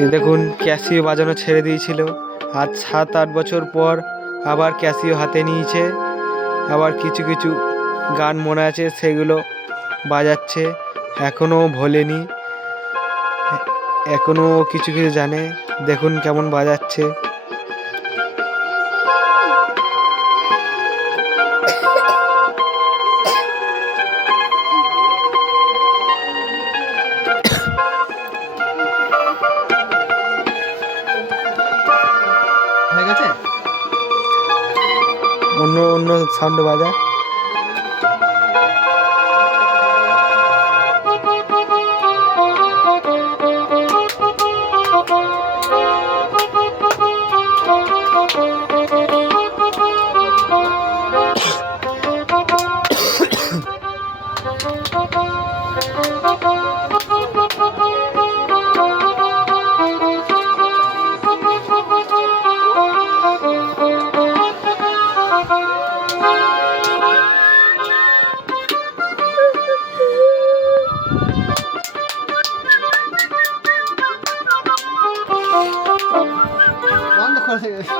এই দেখুন ক্যাসিও বাজানো ছেড়ে দিয়েছিল, আজ 7-8 বছর পর আবার ক্যাসিও হাতে নিয়েছে। আবার কিছু কিছু গান মনে আছে সেগুলো বাজাচ্ছে, এখনও ভোলেনি, এখনও কিছু কিছু জানে। দেখুন কেমন বাজাচ্ছে। হয়ে গেছে। অন্য অন্য সাউন্ড বাজা। বন্ধ করে